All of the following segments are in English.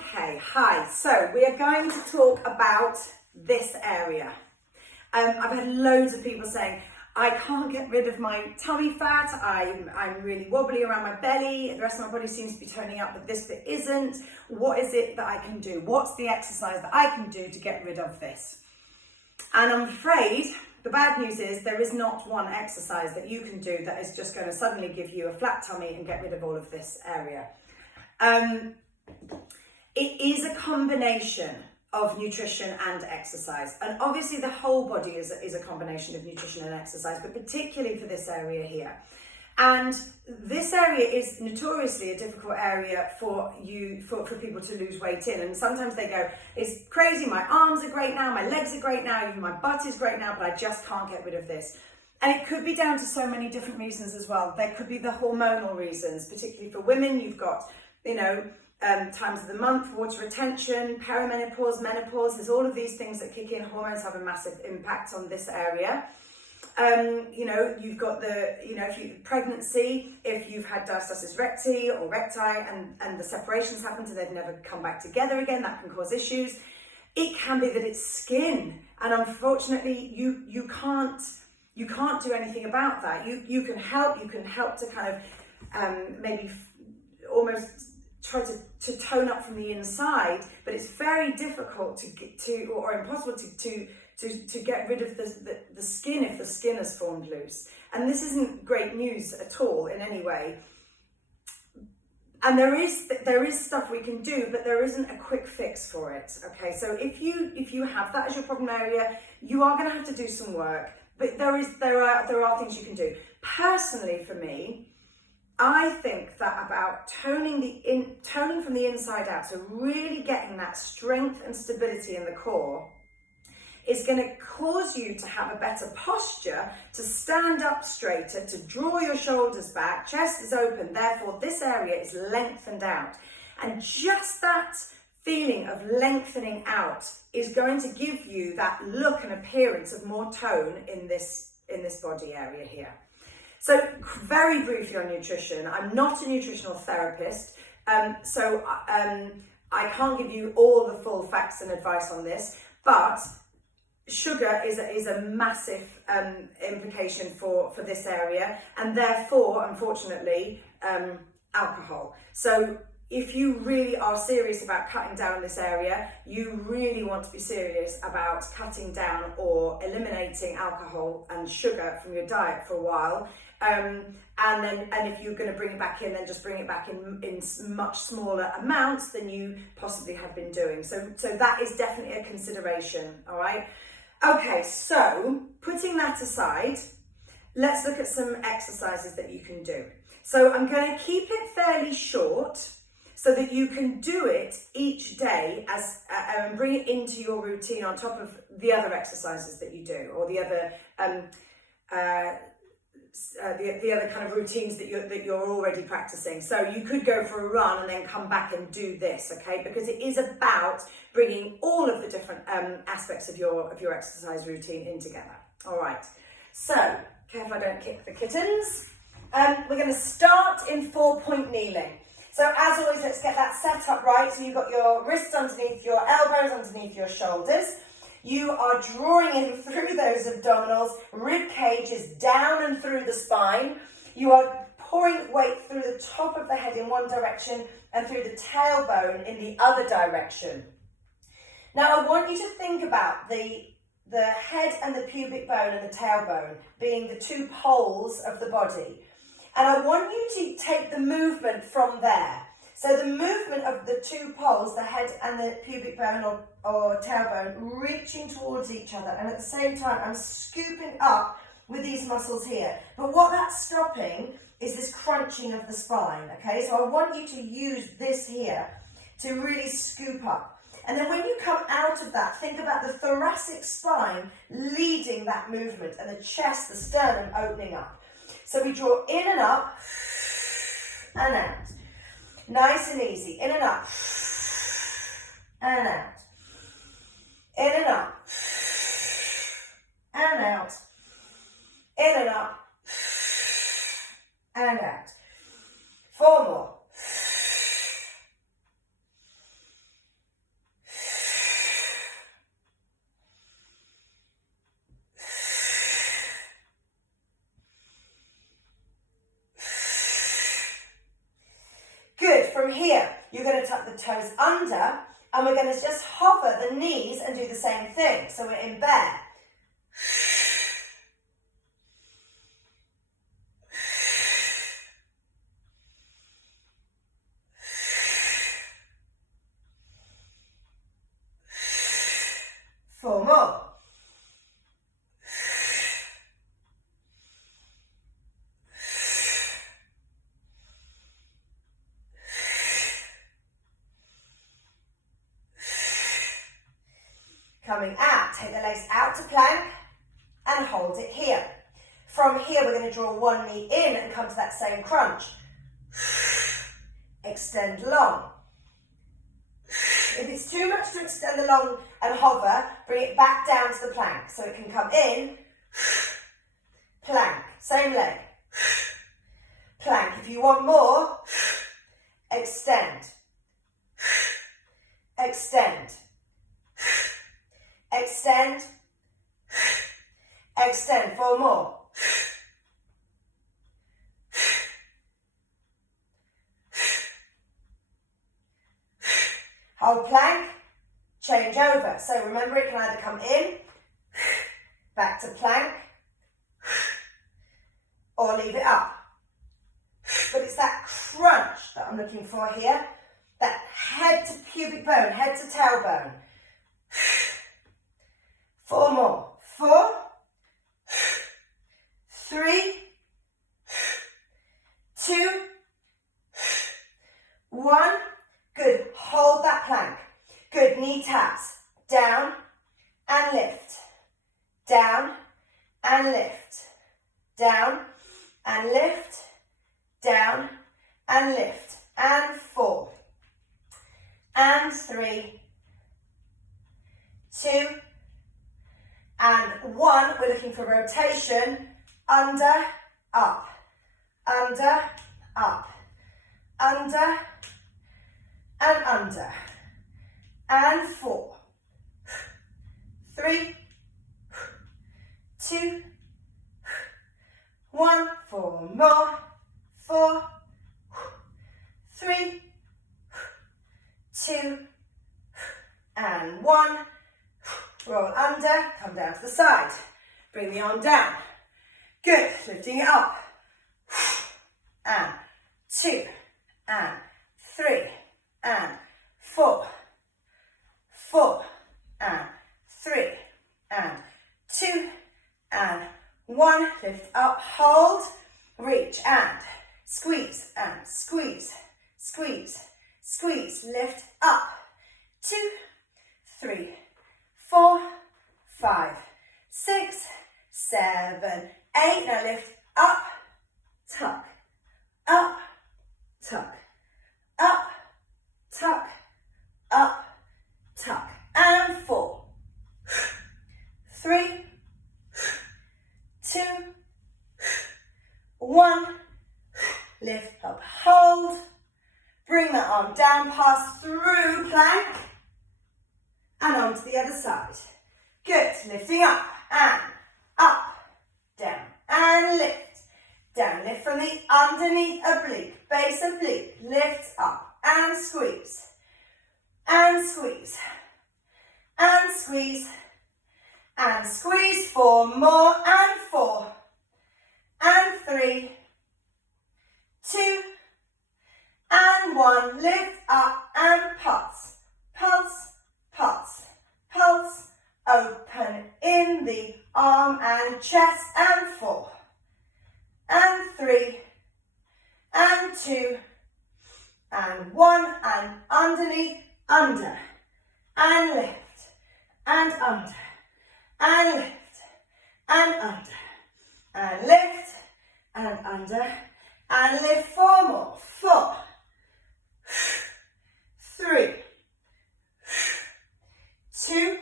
Okay, hi. So we are going to talk about this area. I've had loads of people saying, I can't get rid of my tummy fat, I'm really wobbly around my belly, the rest of my body seems to be toning up, but this bit isn't. What is it that I can do? What's the exercise that I can do to get rid of this? And I'm afraid the bad news is there is not one exercise that you can do that is just going to suddenly give you a flat tummy and get rid of all of this area. It is a combination of nutrition and exercise, and obviously the whole body is a combination of nutrition and exercise, but particularly for this area here. And this area is notoriously a difficult area for people to lose weight in. And sometimes they go, it's crazy, my arms are great now, my legs are great now, even my butt is great now, but I just can't get rid of this. And it could be down to so many different reasons as well. There could be the hormonal reasons, particularly for women. You've got, times of the month, water retention, perimenopause, menopause. There's all of these things that kick in. Hormones have a massive impact on this area. You've got if pregnancy, if you've had diastasis recti or recti and the separations happen so they've never come back together again, that can cause issues. It can be that it's skin, and unfortunately you can't do anything about that. You can help to kind of maybe almost try to tone up from the inside, but it's very difficult or impossible to get rid of the skin if the skin has formed loose. And this isn't great news at all in any way. And there is stuff we can do, but there isn't a quick fix for it. Okay, so if you have that as your problem area, you are going to have to do some work. But there are things you can do. Personally, for me, I think that about toning from the inside out, so really getting that strength and stability in the core, is going to cause you to have a better posture, to stand up straighter, to draw your shoulders back, chest is open, therefore this area is lengthened out. And just that feeling of lengthening out is going to give you that look and appearance of more tone in this body area here. So very briefly on nutrition, I'm not a nutritional therapist, so I can't give you all the full facts and advice on this, but sugar is a massive implication for this area, and therefore, unfortunately, alcohol. So if you really are serious about cutting down this area, you really want to be serious about cutting down or eliminating alcohol and sugar from your diet for a while. And if you're going to bring it back in, then just bring it back in much smaller amounts than you possibly have been doing. So that is definitely a consideration, all right? Okay, so putting that aside, let's look at some exercises that you can do. So I'm going to keep it fairly short so that you can do it each day and bring it into your routine on top of the other exercises that you do, or the other kind of routines that you're already practicing. So you could go for a run and then come back and do this, okay? Because it is about bringing all of the different aspects of your exercise routine in together. All right. So careful I don't kick the kittens. We're going to start in 4-point kneeling. So as always, let's get that set up right. So you've got your wrists underneath your elbows, underneath your shoulders. You are drawing in through those abdominals, rib cage is down and through the spine. You are pouring weight through the top of the head in one direction and through the tailbone in the other direction. Now I want you to think about the head and the pubic bone and the tailbone being the two poles of the body. And I want you to take the movement from there. So the movement of the two poles, the head and the pubic bone or tailbone, reaching towards each other. And at the same time, I'm scooping up with these muscles here. But what that's stopping is this crunching of the spine, okay? So I want you to use this here to really scoop up. And then when you come out of that, think about the thoracic spine leading that movement and the chest, the sternum opening up. So we draw in and up and out. Nice and easy. In and up. And out. In and up. And out. In and up. And out. 4 more. from here, you're going to tuck the toes under, and we're going to just hover the knees and do the same thing. So we're in bear. 4 more. Coming out, take the legs out to plank and hold it here. From here, we're going to draw one knee in and come to that same crunch. Extend long. If it's too much to extend the long and hover, bring it back down to the plank so it can come in, plank, same leg, plank. If you want more, extend, extend, extend, extend. 4 more. Hold plank, change over. So remember, it can either come in, back to plank, or leave it up. But it's that crunch that I'm looking for here, that head to pubic bone, head to tailbone. 4 more. 4, 3, 2, 1. Good. Hold that plank. Good. Knee taps. Down and lift. Down and lift. Down and lift. Down and lift. And 4. And 3. 2. And 1. We're looking for rotation. Under, up. Under, up. Under, and under. And 4. 3. 2. 1. 4 more. 4. 3. 2. And 1. Roll under, come down to the side. Bring the arm down. Good, lifting it up. And 2, and 3, and 4. 4, and 3, and 2, and 1. Lift up, hold, reach, and squeeze, and squeeze, squeeze, squeeze. Lift up. 2, 3, 4, 5, 6, 7, 8. Now lift up, tuck, up, tuck, up, tuck, up, tuck. And 4, 3, 2, 1. Lift up, hold. Bring that arm down, pass through plank. And onto the other side. Good. Lifting up and up, down and lift. Down, lift from the underneath oblique, base oblique. Lift up and squeeze. And squeeze. And squeeze. And squeeze. 4 more and 4. And 3. 2. And 1. Lift up and pulse. Pulse. Pulse, pulse, open in the arm and chest, and 4, and 3, and 2, and 1, and underneath, under, and lift, and under, and lift, and under, and lift, and under, and lift. 4 more. 4, 3, 2,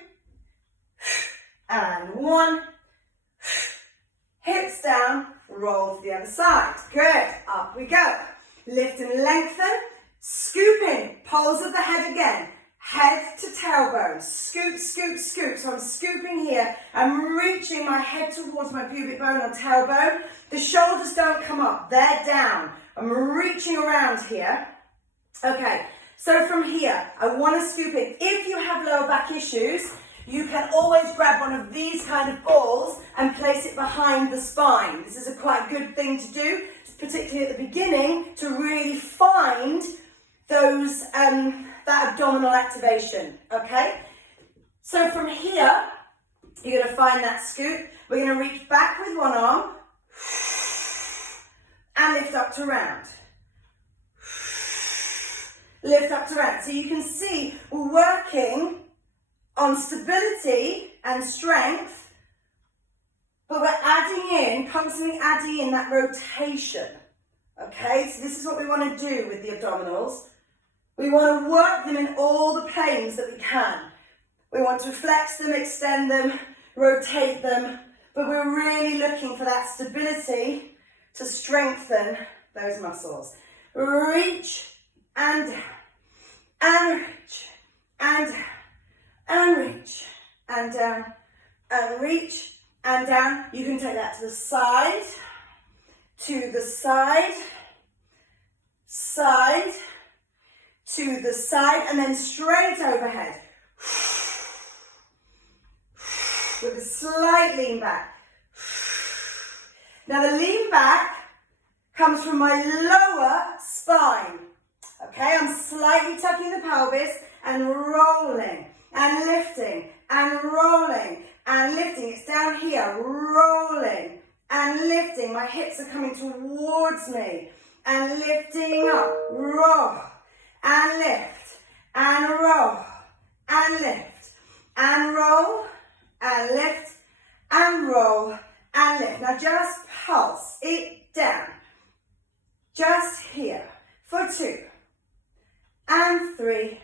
and 1. Hips down, roll to the other side. Good, up we go. Lift and lengthen, scoop in, poles of the head again. Head to tailbone, scoop, scoop, scoop. So I'm scooping here, I'm reaching my head towards my pubic bone or tailbone. The shoulders don't come up, they're down. I'm reaching around here. Okay, so from here, I want to scoop in. If you have lower back issues, you can always grab one of these kind of balls and place it behind the spine. This is a quite good thing to do, particularly at the beginning, to really find those that abdominal activation, okay? So from here, you're going to find that scoop. We're going to reach back with one arm and lift up to round. Lift up to round. So you can see we're working on stability and strength, but we're adding in, constantly adding in that rotation. Okay, so this is what we want to do with the abdominals. We want to work them in all the planes that we can. We want to flex them, extend them, rotate them, but we're really looking for that stability to strengthen those muscles. Reach and down, and reach, and down, and reach, and down, and reach, and down. You can take that to the side, side, to the side, and then straight overhead. With a slight lean back. Now the lean back comes from my lower spine. Okay, I'm slightly tucking the pelvis and rolling and lifting and rolling and lifting. It's down here, rolling and lifting. My hips are coming towards me and lifting up, roll and lift and roll and lift and roll and lift and roll and lift. Now just pulse it down. Just here for 2 and 3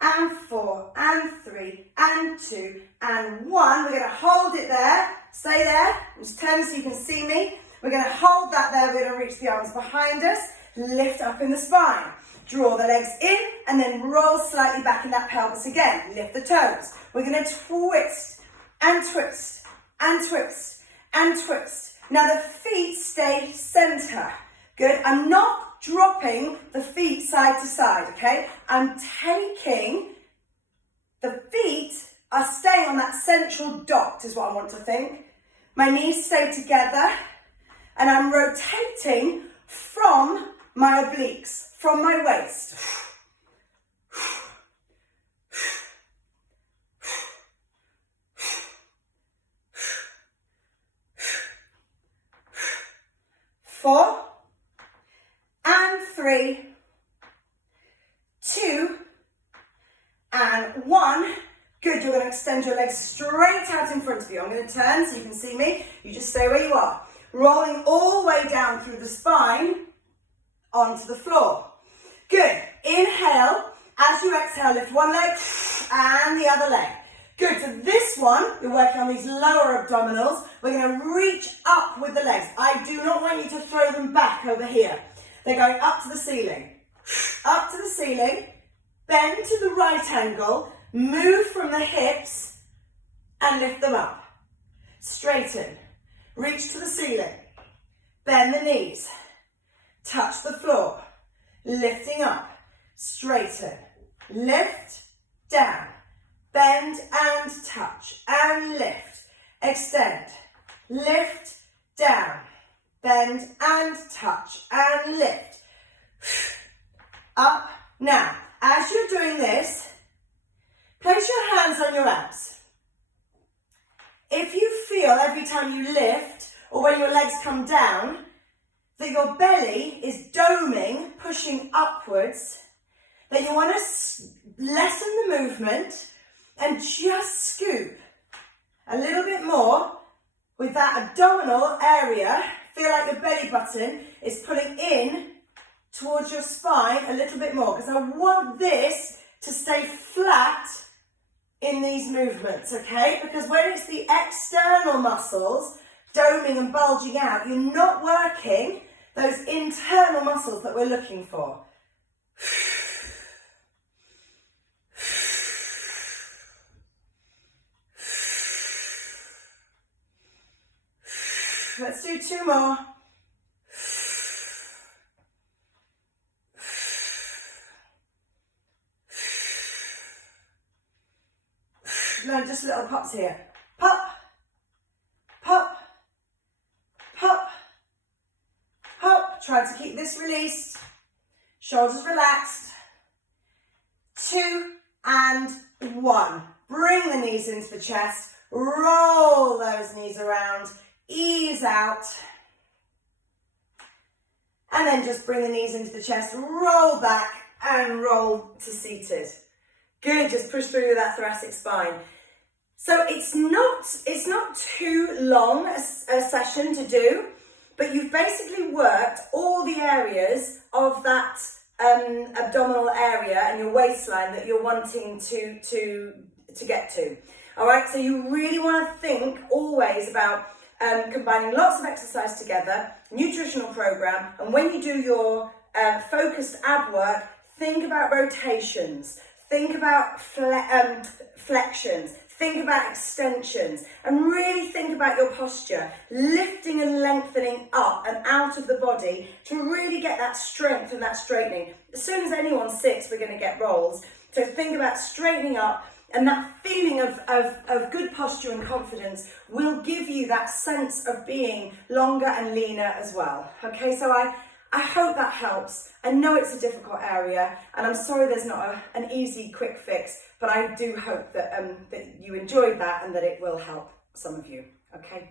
and 4 and 3 and 2 and 1. We're going to hold it there. Stay there. Just turn so you can see me. We're going to hold that there. We're going to reach the arms behind us. Lift up in the spine. Draw the legs in and then roll slightly back in that pelvis again. Lift the toes. We're going to twist and twist and twist and twist. Now the feet stay center. Good. I'm not dropping the feet side to side, okay? I'm taking, the feet are staying on that central dot is what I want to think. My knees stay together and I'm rotating from my obliques, from my waist. 4 and 3, 2 and 1. Good, you're going to extend your legs straight out in front of you. I'm going to turn so you can see me. You just stay where you are. Rolling all the way down through the spine onto the floor. Good. Inhale. As you exhale, lift one leg and the other leg. Good. So this one, you're working on these lower abdominals. We're going to reach up with the legs. I do not want you to throw them back over here. They're going up to the ceiling. Up to the ceiling. Bend to the right angle. Move from the hips and lift them up. Straighten. Reach to the ceiling. Bend the knees. Touch the floor. Lifting up. Straighten. Lift. Down. Bend and touch. And lift. Extend. Lift. Down. Bend and touch. And lift. Up. Now, as you're doing this, place your hands on your abs. If you feel every time you lift or when your legs come down that your belly is doming, pushing upwards, then you want to lessen the movement and just scoop a little bit more with that abdominal area. Feel like your belly button is pulling in towards your spine a little bit more, because I want this to stay flat in these movements, okay? Because when it's the external muscles doming and bulging out, you're not working those internal muscles that we're looking for. Let's do 2 more. just little pops here. Pop, pop, pop, pop. Try to keep this released. Shoulders relaxed. 2 and 1. Bring the knees into the chest. Roll those knees around. Ease out. And then just bring the knees into the chest. Roll back and roll to seated. Good, just push through that thoracic spine. So it's not too long a session to do, but you've basically worked all the areas of that abdominal area and your waistline that you're wanting to get to. All right, so you really want to think always about combining lots of exercise together, nutritional program, and when you do your focused ab work, think about rotations, think about flexions, think about extensions, and really think about your posture, lifting and lengthening up and out of the body to really get that strength and that straightening. As soon as anyone sits, we're going to get rolls. So think about straightening up, and that feeling of good posture and confidence will give you that sense of being longer and leaner as well. Okay, so I hope that helps. I know it's a difficult area, and I'm sorry there's not an easy, quick fix, but I do hope that, that you enjoyed that and that it will help some of you. Okay.